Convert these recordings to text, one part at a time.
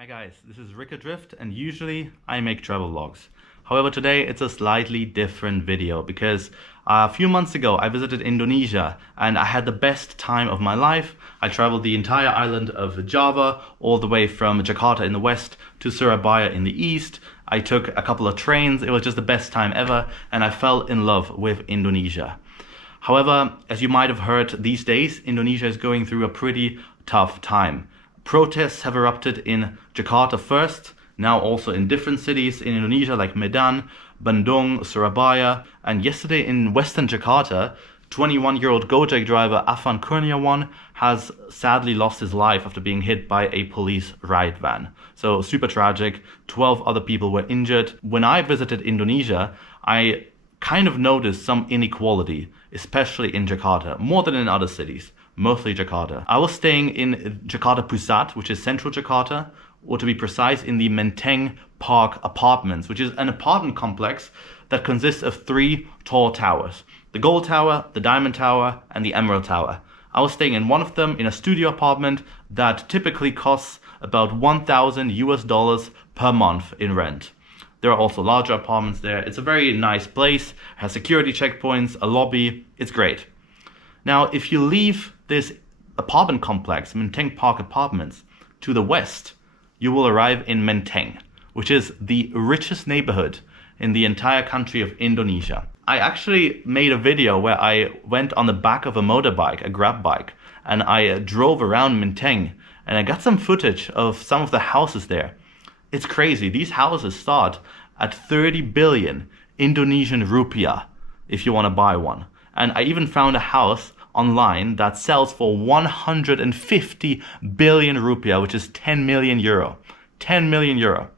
Hi guys, this is Rick Adrift and usually I make travel vlogs. However, today it's a slightly different video because a few months ago I visited Indonesia and I had the best time of my life. I traveled the entire island of Java all the way from Jakarta in the west to Surabaya in the east. I took a couple of trains. It was just the best time ever and I fell in love with Indonesia. However, as you might have heard, these days Indonesia is going through a pretty tough time. Protests have erupted in Jakarta first, now also in different cities in Indonesia like Medan, Bandung, Surabaya, and yesterday in western Jakarta, 21-year-old Gojek driver Affan Kurniawan has sadly lost his life after being hit by a police riot van. So super tragic, 12 other people were injured. When I visited Indonesia, I kind of noticed some inequality, especially in Jakarta, more than in other cities. Mostly Jakarta. I was staying in Jakarta Pusat, which is central Jakarta, or to be precise, in the Menteng Park Apartments, which is an apartment complex that consists of 3 tall towers. The Gold Tower, the Diamond Tower, and the Emerald Tower. I was staying in one of them in a studio apartment that typically costs about $1,000 per month in rent. There are also larger apartments there. It's a very nice place, has security checkpoints, a lobby. It's great. Now, if you leave this apartment complex, Menteng Park Apartments, to the west, you will arrive in Menteng, which is the richest neighborhood in the entire country of Indonesia. I actually made a video where I went on the back of a motorbike, a grab bike, and I drove around Menteng, and I got some footage of some of the houses there. It's crazy. These houses start at 30 billion Indonesian rupiah if you want to buy one. And I even found a house online that sells for 150 billion rupiah, which is 10 million euro. 10 million euro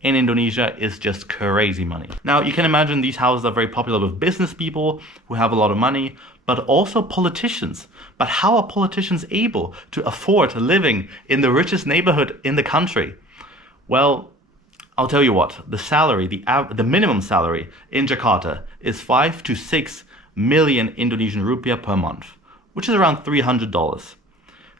in Indonesia is just crazy money. Now, you can imagine these houses are very popular with business people who have a lot of money, but also politicians. But how are politicians able to afford living in the richest neighborhood in the country? Well, I'll tell you what, the salary, the minimum salary in Jakarta is 5 to 6 million Indonesian rupiah per month, which is around $300.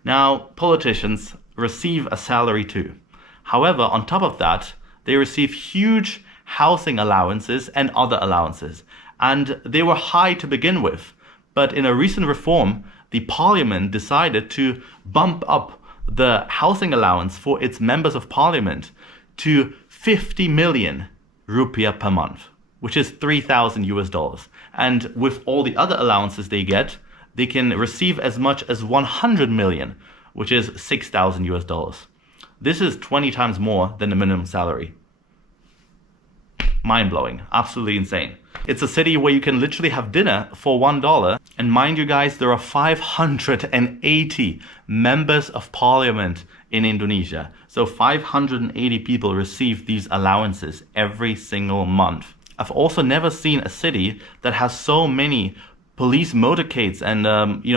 Now, politicians receive a salary too. However, on top of that, they receive huge housing allowances and other allowances. And they were high to begin with. But in a recent reform, the parliament decided to bump up the housing allowance for its members of parliament to 50 million rupiah per month, which is $3,000. And with all the other allowances they get, they can receive as much as 100 million, which is $6,000. This is 20 times more than the minimum salary. Mind-blowing, absolutely insane. It's a city where you can literally have dinner for $1. And mind you guys, there are 580 members of parliament in Indonesia. So 580 people receive these allowances every single month. I've also never seen a city that has so many police motorcades and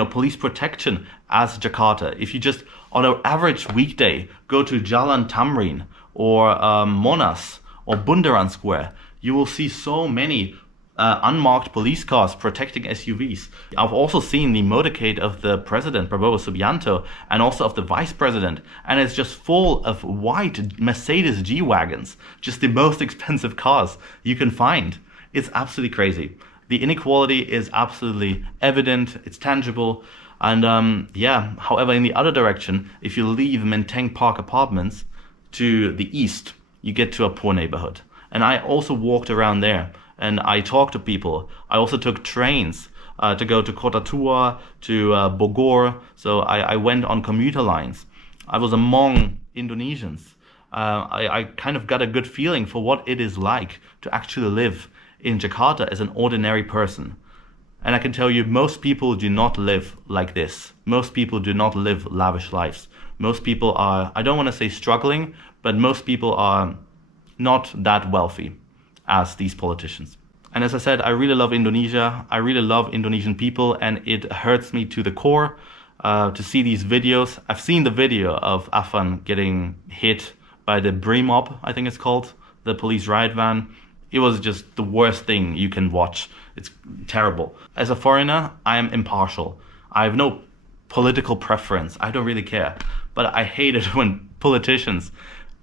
police protection as Jakarta. If you just on an average weekday go to Jalan Tamrin or Monas or Bundaran Square, you will see so many unmarked police cars protecting SUVs. I've also seen the motorcade of the president, Prabowo Subianto, and also of the vice president, and it's just full of white Mercedes G-Wagons, just the most expensive cars you can find. It's absolutely crazy. The inequality is absolutely evident, it's tangible, and however, in the other direction, if you leave Menteng Park Apartments to the east, you get to a poor neighborhood. And I also walked around there and I talked to people. I also took trains to go to Kota Tua, to Bogor. So I went on commuter lines. I was among Indonesians. I kind of got a good feeling for what it is like to actually live in Jakarta as an ordinary person. And I can tell you, most people do not live like this. Most people do not live lavish lives. Most people are, I don't want to say struggling, but most people are not that wealthy as these politicians. And as I said, I really love Indonesia. I really love Indonesian people, and it hurts me to the core to see these videos. I've seen the video of Affan getting hit by the Brimob, I think it's called, the police riot van. It was just the worst thing you can watch. It's terrible. As a foreigner, I am impartial. I have no political preference. I don't really care. But I hate it when politicians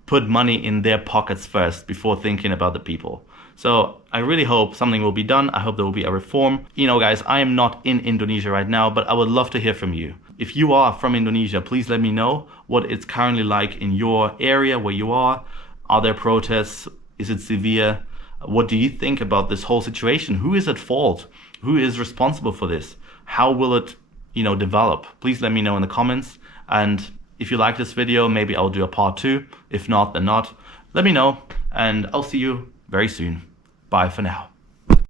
put money in their pockets first before thinking about the people. So I really hope something will be done. I hope there will be a reform. You know, guys, I am not in Indonesia right now, but I would love to hear from you. If you are from Indonesia, please let me know what it's currently like in your area where you are. Are there protests? Is it severe? What do you think about this whole situation? Who is at fault? Who is responsible for this? How will it, develop? Please let me know in the comments. And if you like this video, maybe I'll do a part 2. If not, then not. Let me know, and I'll see you very soon. Bye for now.